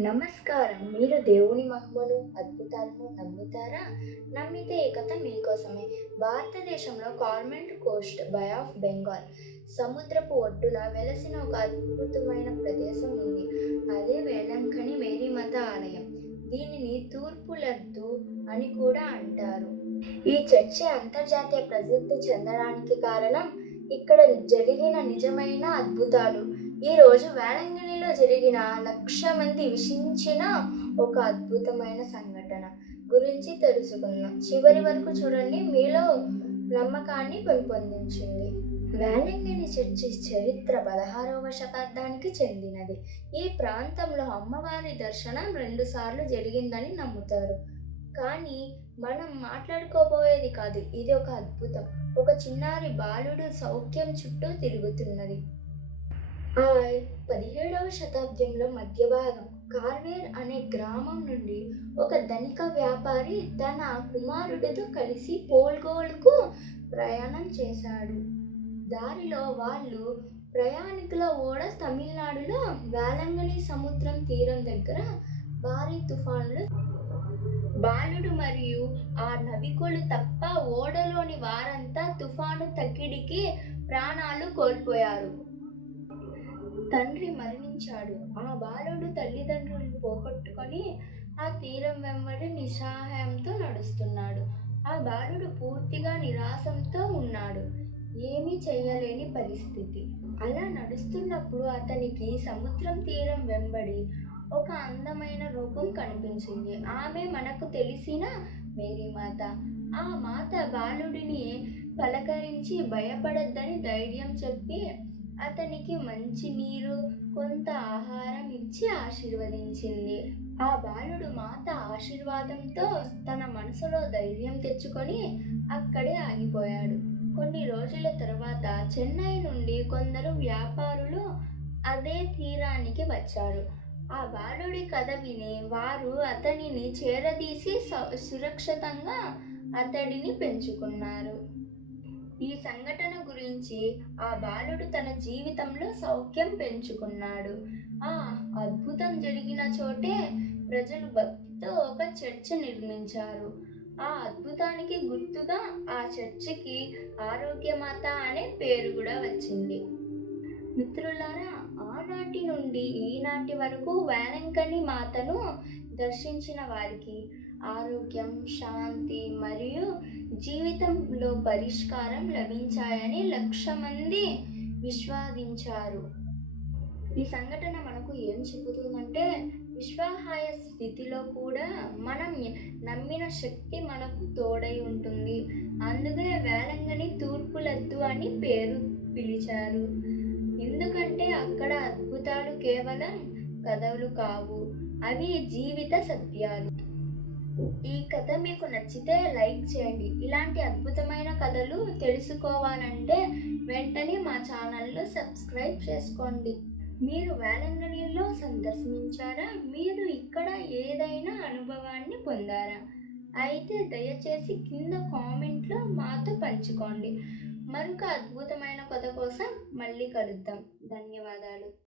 నమస్కారం. మీరు దేవుని మహిమను అద్భుతాలను నమ్ముతారా? నమ్మితే ఈ కథ మీకోసమే భారతదేశంలో Coromandel coast Bay of Bengal సముద్రపు ఒడ్డున వెలసిన ఒక అద్భుతమైన ప్రదేశం ఉంది. అదే వేలంకని మేరీమాత ఆలయం. దీనిని తూర్పు లద్దు అని కూడా అంటారు. ఈ చర్చి అంతర్జాతీయ ప్రసిద్ధి చెందడానికి కారణం ఇక్కడ జరిగిన నిజమైన అద్భుతాలు. ఈరోజు రోజు వేలంగిణిలో జరిగిన లక్ష మంది విషించిన ఒక అద్భుతమైన సంఘటన గురించి తెలుసుకుందాం. చివరి వరకు చూడండి. మీలో నమ్మకాన్ని పెంపొందించింది. వేలంగిణి చర్చి చరిత్ర పదహారవ శతాబ్దానికి చెందినది. ఈ ప్రాంతంలో అమ్మవారి దర్శనం రెండుసార్లు జరిగిందని నమ్ముతారు. కానీ మనం మాట్లాడుకోబోయేది కాదు. ఇది ఒక అద్భుతం. ఒక చిన్నారి బాలుడు సౌఖ్యం చుట్టూ తిరుగుతున్నది. ఆ పదిహేడవ శతాబ్దంలో మధ్య భాగం. కార్వేర్ అనే గ్రామం నుండి ఒక ధనిక వ్యాపారి తన కుమారుడితో కలిసి పోల్గోల్కు ప్రయాణం చేశాడు. దారిలో వాళ్ళు ప్రయాణికుల ఓడ తమిళనాడులో వేలంగని సముద్రం తీరం దగ్గర భారీ తుఫాన్లు బాలుడు మరియు ఆ నవికులు తప్ప ఓడలోని వారంతా తుఫాను తక్కిడికి ప్రాణాలు కోల్పోయారు. తండ్రి మరణించాడు. ఆ బాలుడు తల్లిదండ్రులను పోగొట్టుకొని ఆ తీరం వెంబడి నిస్సహాయంతో నడుస్తున్నాడు. ఆ బాలుడు పూర్తిగా నిరాశంతో ఉన్నాడు. ఏమీ చేయలేని పరిస్థితి. అలా నడుస్తున్నప్పుడు అతనికి సముద్రం తీరం వెంబడి ఒక అందమైన రూపం కనిపించింది. ఆమె మనకు తెలిసిన మేరీ మాత ఆ మాత బాలుడిని పలకరించి భయపడద్దని ధైర్యం చెప్పి అతనికి మంచి నీరు కొంత ఆహారం ఇచ్చి ఆశీర్వదించింది. ఆ బాలుడు మాత ఆశీర్వాదంతో తన మనసులో ధైర్యం తెచ్చుకొని అక్కడే ఆగిపోయాడు. కొన్ని రోజుల తర్వాత చెన్నై నుండి కొందరు వ్యాపారులు అదే తీరానికి వచ్చారు. ఆ బాలుడి కథ విని వారు అతనిని చేరదీసి స- సురక్షితంగా అతడిని పెంచుకున్నారు. ఈ సంఘటన గురించి ఆ బాలుడు తన జీవితంలో సౌఖ్యం పెంచుకున్నాడు. ఆ అద్భుతం జరిగిన చోటే ప్రజలు భక్తితో ఒక చర్చ్ నిర్మించారు. ఆ అద్భుతానికి గుర్తుగా ఆ చర్చికి ఆరోగ్యమాత అనే పేరు కూడా వచ్చింది. మిత్రులారా ఆనాటి నుండి ఈనాటి వరకు వేలంకని మాతను దర్శించిన వారికి ఆరోగ్యం శాంతి మరియు జీవితంలో పరిష్కారం లభించాయని లక్ష మంది విశ్వాదించారు ఈ సంఘటన మనకు ఏం చెబుతుందంటే విశ్వాహాయ స్థితిలో కూడా మనం నమ్మిన శక్తి మనకు తోడై ఉంటుంది. అందుకే వేలంగని తూర్పులద్దు అని పేరు పిలిచారు. ఎందుకంటే అక్కడ అద్భుతాలు కేవలం కథలు కావు అవి జీవిత సత్యాలు. ఈ కథ మీకు నచ్చితే లైక్ చేయండి. ఇలాంటి అద్భుతమైన కథలు తెలుసుకోవాలంటే వెంటనే మా ఛానల్ను సబ్స్క్రైబ్ చేసుకోండి. మీరు వేలంగనీలో సందర్శించారా? మీరు ఇక్కడ ఏదైనా అనుభవాన్ని పొందారా? అయితే దయచేసి కింద కామెంట్లో మాతో పంచుకోండి. మరొక అద్భుతమైన కథ కోసం మళ్ళీ కలుద్దాం. ధన్యవాదాలు.